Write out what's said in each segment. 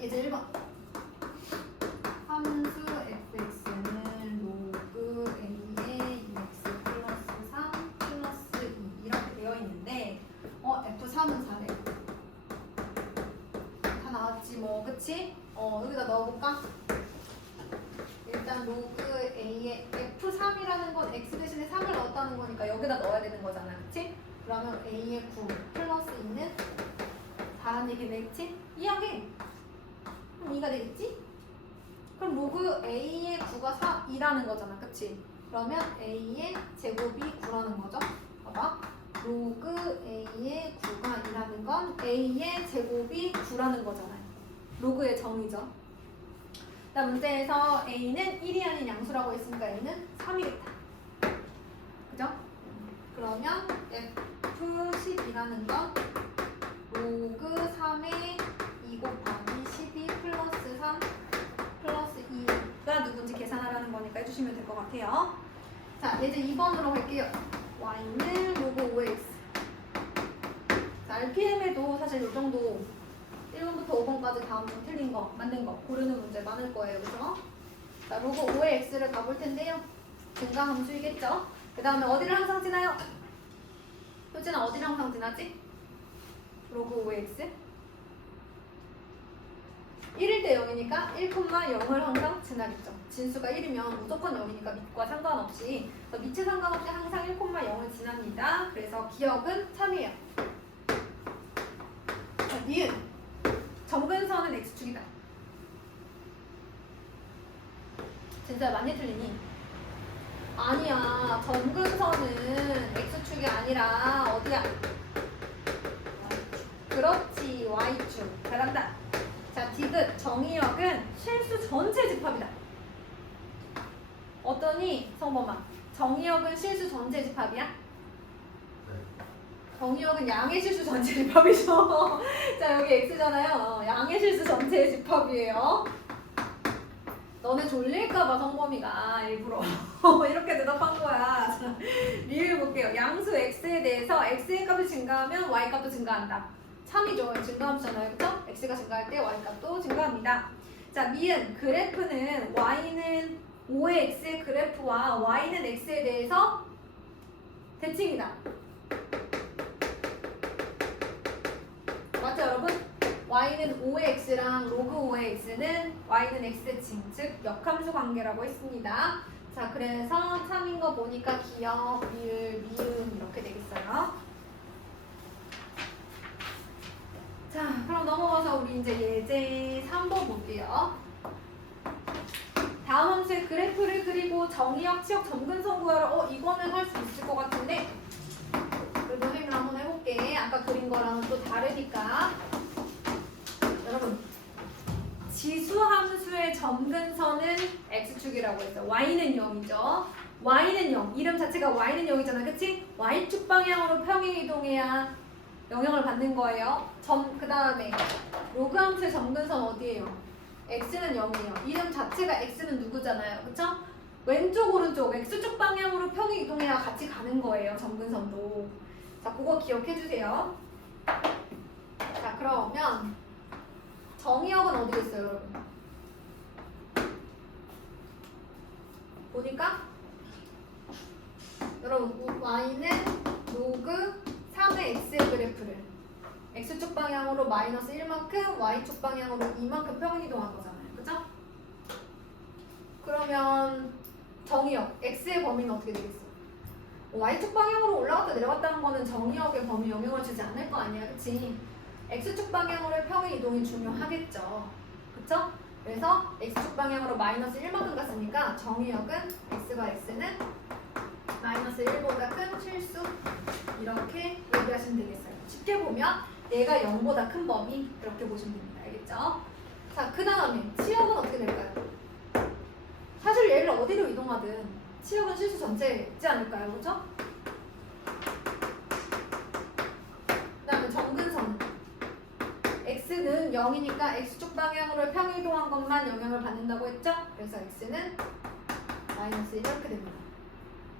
예제 1번. 함수 fx는 로그 a의 2x 플러스 3 플러스 2 이렇게 되어 있는데 f3은 4래. 다 나왔지 뭐, 그치? 여기다 넣어볼까? 일단 로그 a의 f3이라는 건 x 대신에 3을 넣었다는 거니까 여기다 넣어야 되는 거잖아, 그치? 그러면 a의 9 플러스 2는 4라는 얘기 되겠지? 이해하게? 그럼 2가 되겠지? 그럼 로그 a의 9가 2라는 거잖아, 그치? 그러면 a의 제곱이 9라는 거죠? 봐봐. 로그 a의 9가 2라는 건 a의 제곱이 9라는 거잖아요. 로그의 정의죠. 다음 문제에서 a는 1이 아닌 양수라고 했으니까 a는 3이겠다. 그죠? 그러면 f12라는 건 로그 3의 2 곱하기 12 플러스 3 플러스 2가 누군지 계산하라는 거니까 해주시면 될 것 같아요. 자, 예제 2번으로 갈게요. y는 로그 5x. 자, RPM에도 사실 이 정도 1번부터 5번까지 다음 중 틀린 거, 맞는 거 고르는 문제 많을 거예요. 그죠? 자, 로그 5의 x를 가볼 텐데요. 증가함수이겠죠? 그 다음에 어디를 항상 지나요? 효진아 어디를 항상 지나지? 로그 5의 x? 1일 때 0이니까 1,0을 항상 지나겠죠. 진수가 1이면 무조건 0이니까 밑과 상관없이 밑에 상관없이 항상 1,0을 지납니다. 그래서 기억은 3이에요. 자, 니은 점근선은 x축이다. 진짜 많이 틀리니? 아니야. 점근선은 x축이 아니라 어디야? 그렇지. y축. 잘한다. 자, 디귿 정의역은 실수 전체 집합이다. 어떠니? 성범아. 정의역은 실수 전체 집합이야? 정의역은 양의 실수 전체 집합이죠. 자, 여기 x잖아요. 양의 실수 전체 집합이에요. 너네 졸릴까봐 성범이가 일부러 이렇게 대답한 거야. 자, 리뷰 볼게요. 양수 x에 대해서 x의 값이 증가하면 y 값도 증가한다. 3이죠. 증가함수잖아요. 그쵸? x가 증가할 때 y 값도 증가합니다. 자, 미은 그래프는 y는 5의 x의 그래프와 y는 x에 대해서 대칭이다. 맞죠, 여러분? y는 5의 x랑 로그 5의 x는 y는 x 대칭, 즉 역함수 관계라고 했습니다. 자, 그래서 3인 거 보니까 기역, 미을, 미음 이렇게 되겠어요. 자, 그럼 넘어가서 우리 이제 예제 3번 볼게요. 다음 함수의 그래프를 그리고 정의역, 치역, 점근선 구하라. 이거는 할 수 있을 것 같은데 그래도 선생님 한번 해볼게. 아까 그린 거랑은 또 다르니까. 여러분, 지수함수의 점근선은 x축이라고 했어요. y는 0이죠. y는 0. 이름 자체가 y는 0이잖아. 그치? y축 방향으로 평행이동해야 영향을 받는 거예요. 그 다음에 로그 함수의 점근선 어디예요? x는 0이에요. 이름 자체가 x는 누구잖아요. 그쵸? 왼쪽 오른쪽 x축 방향으로 평행이동해야 같이 가는 거예요. 점근선도. 자, 그거 기억해 주세요. 자, 그러면 정의역은 어디 있어요, 여러분? 보니까 여러분 y는 로그 3의 x의 그래프를 x축 방향으로 마이너스 1만큼 y축 방향으로 2만큼 평행이동한 거잖아요. 그죠? 그러면 정의역 x의 범위는 어떻게 되겠어? y축 방향으로 올라갔다 내려갔다는 거는 정의역의 범위 영향을 주지 않을 거 아니야. 그치? x축 방향으로의 평행 이동이 중요하겠죠. 그쵸? 그래서 x축 방향으로 마이너스 1만큼 갔으니까 정의역은 x가 x는 마이너스 1보다 큰 실수 이렇게 얘기하시면 되겠어요. 쉽게 보면 얘가 0보다 큰 범위 이렇게 보시면 됩니다. 알겠죠? 자, 그 다음에 치역은 어떻게 될까요? 사실 얘를 어디로 이동하든 치역은 실수 전체이지 않을까요? 그죠? 그 다음에 점근선 x는 0이니까 x축 방향으로 평행이동한 것만 영향을 받는다고 했죠? 그래서 x는 마이너스 1 이렇게 됩니다.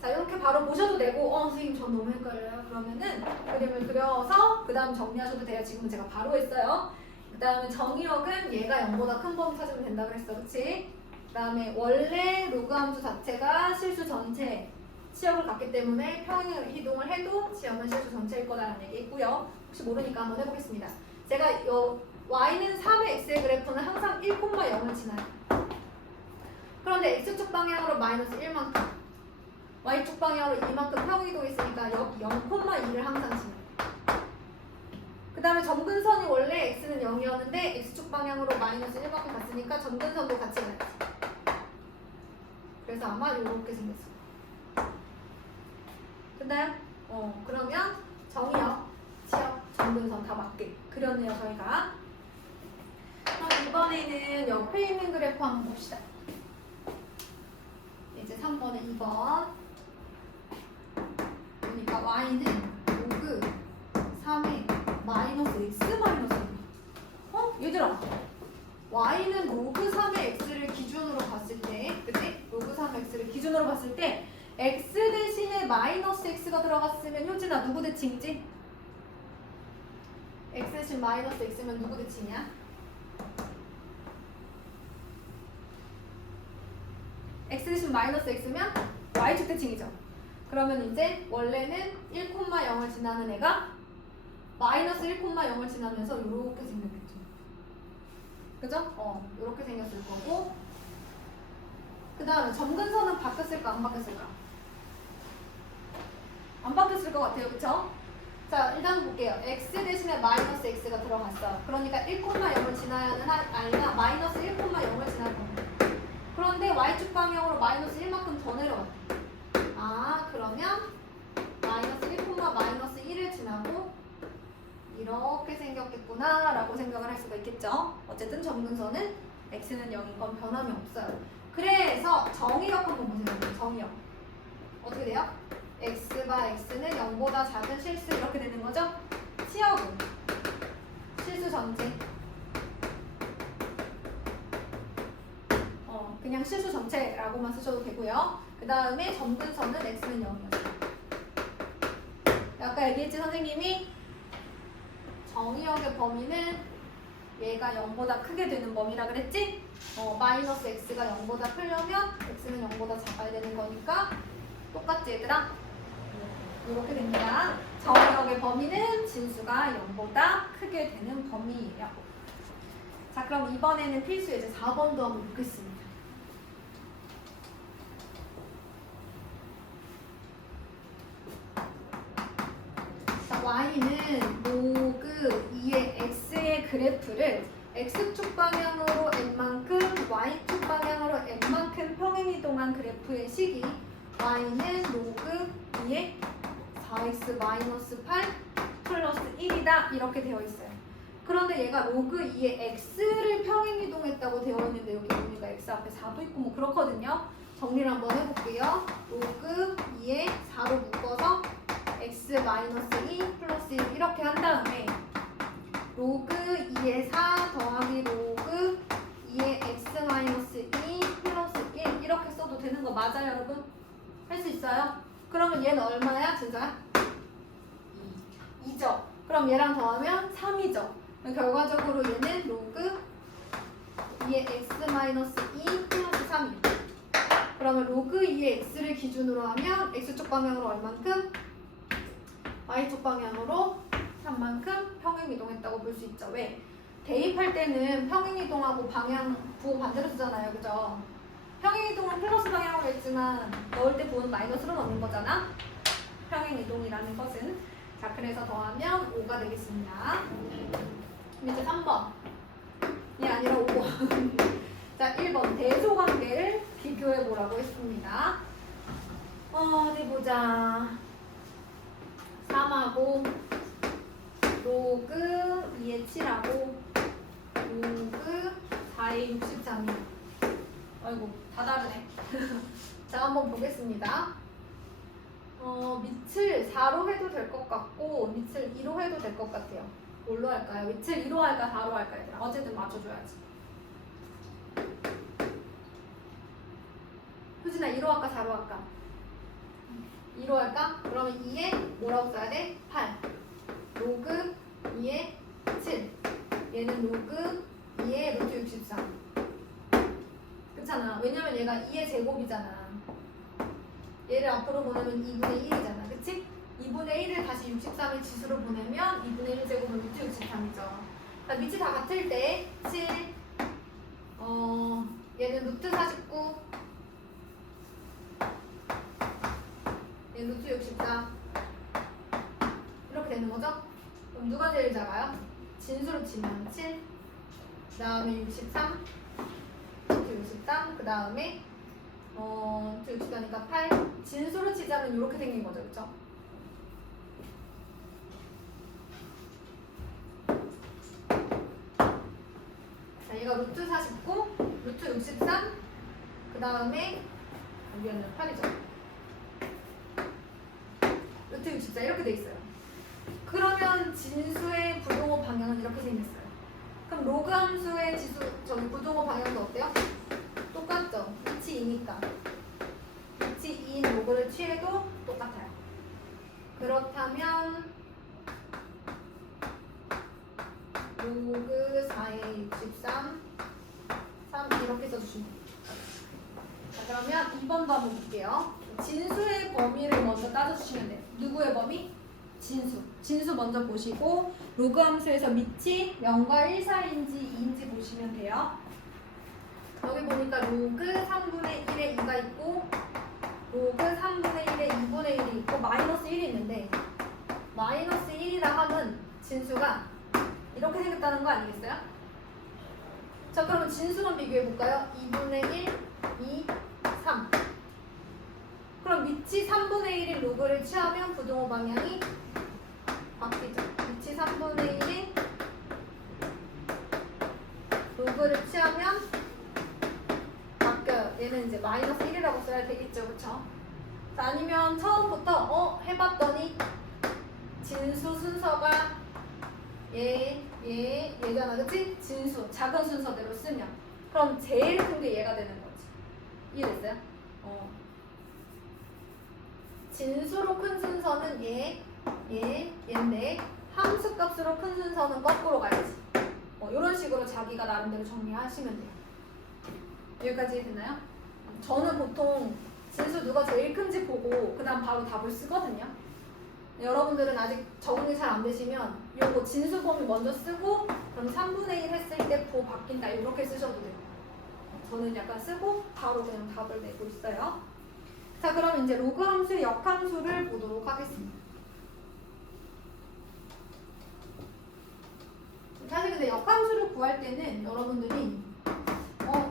자, 이렇게 바로 보셔도 되고 선생님 전 너무 헷갈려요. 그러면은 그림을 그려서 그 다음 정리하셔도 돼요. 지금 제가 바로 했어요. 그 다음에 정의역은 얘가 0보다 큰 범위 찾으면 된다 그랬어. 그치? 그 다음에 원래 로그 함수 자체가 실수 전체 치역을 갖기 때문에 평행 이동을 해도 지역은 실수 전체일 거다라는 얘기 있고요. 혹시 모르니까 한번 해보겠습니다. 제가 y는 3의 x의 그래프는 항상 1,0을 지나요. 그런데 x축 방향으로 마이너스 1만큼, y축 방향으로 2만큼 평행이동이 있으니까 여기 0,2를 항상 지나요. 그 다음에 점근선이 원래 x는 0이었는데 x축 방향으로 마이너스 1만큼 갔으니까 점근선도 같이 가야지. 그래서 아마 이렇게 생겼어요. 됐나요? 그러면 정의역, 지역, 점근선 다 맞게 그렸네요 저희가. 그럼 이번에는 옆에 있는 그래프 한번 봅시다. 이제 3번에 2번. 그러니까 y는 로그 3의 마이너스 x 마이너스 1. 얘들아, y는 로그 3의 x를 기준으로 봤을 때, 그치? 로그 3의 x를 기준으로 봤을 때 x 대신에 마이너스 x가 들어갔으면 효진아 누구 대칭이지? x 대신 마이너스 x면 누구 대칭이야? x 대신 마이너스 x면 y축 대칭이죠. 그러면 이제 원래는 1,0을 지나는 애가 마이너스 1,0을 지나면서 이렇게 생겼겠죠. 그죠? 이렇게 생겼을 거고. 그 다음에 점근선은 바뀌었을까 안 바뀌었을까? 안 바뀌었을 것 같아요. 그쵸? 자, 일단 볼게요. x 대신에 마이너스 x가 들어갔어요. 그러니까 1,0을 지나야 하는 아니라 마이너스 1,0을 지날 겁니다. 그런데 y축 방향으로 마이너스 1만큼 더 내려갔다. 그러면 마이너스 1, 마이너스 1을 지나고 이렇게 생겼겠구나 라고 생각을 할 수가 있겠죠. 어쨌든 점근선은 x는 0인 건 변함이 없어요. 그래서 정의역 한번 보세요. 정의역 어떻게 돼요? x가 x는 0보다 작은 실수 이렇게 되는 거죠. 치역은 실수 전체, 그냥 실수 전체라고만 쓰셔도 되고요. 그 다음에 점근선은 x는 0이었어요. 아까 얘기했지 선생님이 정의역의 범위는 얘가 0보다 크게 되는 범위라 그랬지? 마이너스 x가 0보다 크려면 x는 0보다 작아야 되는 거니까 똑같지 얘들아? 이렇게 됩니다. 정의역의 범위는 진수가 0보다 크게 되는 범위예요. 자, 그럼 이번에는 필수 예제 4번도 한번 보겠습니다. 자, y는 로그 2의 x의 그래프를 x축 방향으로 n만큼, y축 방향으로 n만큼 평행이동한 그래프의 식이 y는 로그 2의 4x-8 플러스 1이다 이렇게 되어 있어요. 그런데 얘가 로그 2의 x를 평행이동했다고 되어 있는데 여기 보니까 x 앞에 4도 있고 뭐 그렇거든요. 정리를 한번 해볼게요. 로그 2의 4로 묶어서 x-2 플러스 1 이렇게 한 다음에 로그 2의 4 더하기 로그 2의 x-2 플러스 1 이렇게 써도 되는 거 맞아요 여러분? 할 수 있어요? 그러면 얘는 얼마야 진짜야? 2죠. 그럼 얘랑 더하면 3이죠. 결과적으로 얘는 로그 2의 x-2 플러스 3이에요. 그러면 로그 2의 x를 기준으로 하면 x축 방향으로 얼만큼? y축 방향으로 3만큼 평행이동했다고 볼 수 있죠. 왜? 대입할 때는 평행이동하고 방향 부호 반대로 쓰잖아요. 그죠? 평행이동은 플러스 방향으로 했지만 넣을 때 부호는 마이너스로 넣는 거잖아. 평행이동이라는 것은. 자, 그래서 더하면 5가 되겠습니다. 그럼 이제 3번이 아니라 5번. 자, 1번 대소관계를 비교해보라고 했습니다. 어디 보자. 3하고 로그 2의 7하고 로그 4의 63이요. 아이고 다 다르네. 자, 한번 보겠습니다. 밑을 4로 해도 될 것 같고 밑을 2로 해도 될 것 같아요. 뭘로 할까요? 밑을 2로 할까 4로 할까 얘들아? 어쨌든 맞춰줘야지. 효진아 2로 할까 4로 할까? 2로 할까? 그러면 2에 뭐라고 써야 돼? 8 로그 2에 7 얘는 로그 2의 루트 63. 그렇잖아. 왜냐면 얘가 2의 제곱이잖아. 얘를 앞으로 보내면 2분의 1이잖아. 그치? 2분의 1을 다시 63의 지수로 보내면 2분의 1 제곱은 루트 63이죠. 자, 밑이 다 같을 때 7, 얘는 루트 49, 얘는 루트 64 이렇게 되는 거죠? 그럼 누가 제일 작아요? 진수로 치면 7, 그 다음에 63, 루트 63, 그 다음에 루트 64니까 8. 진수로 치자면 이렇게 생긴 거죠, 그쵸? 자, 얘가 루트 49, 루트 63, 그 다음에 여기는 8이죠. 루트 64 이렇게 돼 있어요. 그러면 진수의 부동호 방향은 이렇게 생겼어요. 그럼 로그 함수의 지수 저기 부동호 방향도 어때요? 똑같죠. 위치 2니까 위치 2인 로그를 취해도 똑같아요. 그렇다면 로그 4의 63 3 이렇게 써주시면 돼요. 자, 그러면 2번도 한번 볼게요. 진수의 범위를 먼저 따져주시면 돼요. 누구의 범위? 진수. 진수 먼저 보시고 로그 함수에서 밑이 0과 1 사이인지 2인지 보시면 돼요. 여기 보니까 로그 3분의 1에 2가 있고 로그 3분의 1에 2분의 1이 있고 마이너스 1이 있는데 마이너스 1이라 함은 진수가 이렇게 생겼다는 거 아니겠어요? 자, 그러면 진수만 비교해 볼까요? 2분의 1, 2, 3. 그럼 밑이 3분의 1인 로그를 취하면 부동호 방향이 바뀌죠. 밑이 3분의 1인 로그를 취하면 바뀌어요. 얘는 이제 마이너스 1이라고 써야 되겠죠, 그쵸? 자, 아니면 처음부터 해봤더니 진수 순서가 얘잖아, 그치? 진수, 작은 순서대로 쓰면 그럼 제일 큰 게 얘가 되는 거지. 이해됐어요? 진수로 큰 순서는 얘인데 함수 값으로 큰 순서는 거꾸로 가야지. 이런 식으로 자기가 나름대로 정리하시면 돼요. 여기까지 됐나요? 저는 보통 진수 누가 제일 큰지 보고 그 다음 바로 답을 쓰거든요. 여러분들은 아직 적응이 잘 안 되시면 요거 진수 범위 먼저 쓰고 그럼 3분의 1 했을 때 보 바뀐다 이렇게 쓰셔도 돼요. 저는 약간 쓰고 바로 그냥 답을 내고 있어요. 자, 그럼 이제 로그 함수의 역함수를 보도록 하겠습니다. 사실 근데 역함수를 구할 때는 여러분들이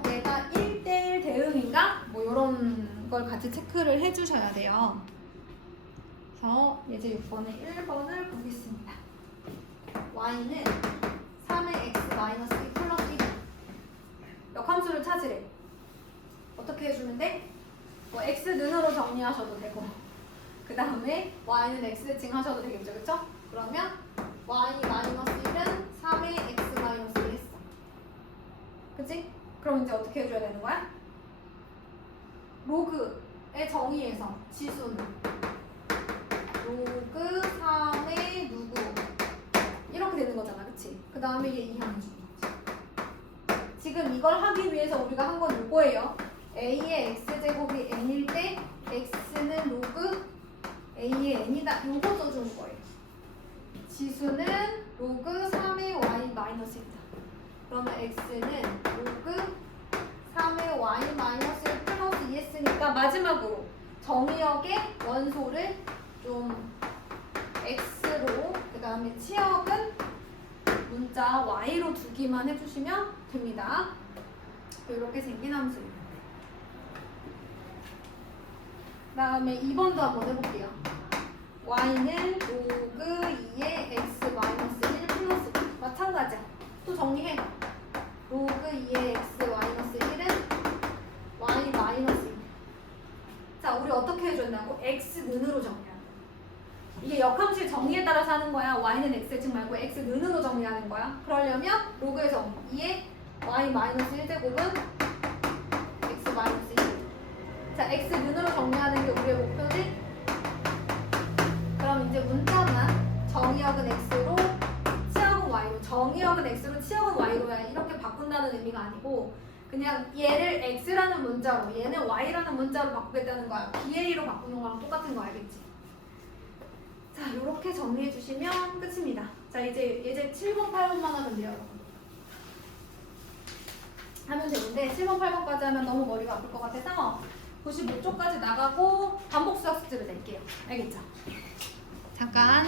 얘가 1대1 대응인가? 뭐 이런 걸 같이 체크를 해주셔야 돼요. 그래서 예제 6번에 1번을 보겠습니다. y는 3의 x-2 플러스 1. 역함수를 찾으래. 어떻게 해주면 돼? x 는으로 정리하셔도 되고 그 다음에 y는 x 대칭 하셔도 되겠죠, 그쵸? 그러면 y-1은 3의 x-1 했어. 그치? 그럼 이제 어떻게 해줘야 되는 거야? 로그의 정의에서 지수는 로그 3의 누구 이렇게 되는 거잖아, 그치? 그 다음에 얘 이항주. 지금 이걸 하기 위해서 우리가 한 건 이거예요. a의 x제곱이 n일 때 x는 로그 a의 n이다. 요거 써주는 거예요. 지수는 로그 3의 y 마이너스이다. 그러면 x는 로그 3의 y 마이너스 플러스 2 했으니까 마지막으로 정의역의 원소를 좀 x로 그 다음에 치역은 문자 y로 두기만 해주시면 됩니다. 이렇게 생긴 함수입니다. 그 다음에 2번도 한번 해볼게요. y는 로그 2의 x-1 플러스 2. 마찬가지야. 또 정리해. 로그 2의 x-1은 y 마이너스 2. 자, 우리 어떻게 해줬냐고? x는으로 정리하는 거야. 이게 역함수의 정의에 따라서 하는 거야. y는 x제곱 말고 x는으로 정리하는 거야. 그러려면 로그의 정의 2의 y 마이너스 1제곱은 x 마이너스 1. 자, x는으로 정리하는 게 우리의 목표지? 그럼 이제 문자만 정의역은 x로 치역은 y로 정의역은 x로 치역은 y로 이렇게 바꾼다는 의미가 아니고 그냥 얘를 x라는 문자로 얘는 y라는 문자로 바꾸겠다는 거야. BA로 바꾸는 거랑 똑같은 거 알겠지? 자, 이렇게 정리해 주시면 끝입니다. 자, 이제 7번, 8번만 하면 돼요, 여러분. 하면 되는데 7번, 8번까지 하면 너무 머리가 아플 것 같아서 95쪽까지 나가고 반복 수학 숙제를 낼게요. 알겠죠? 잠깐.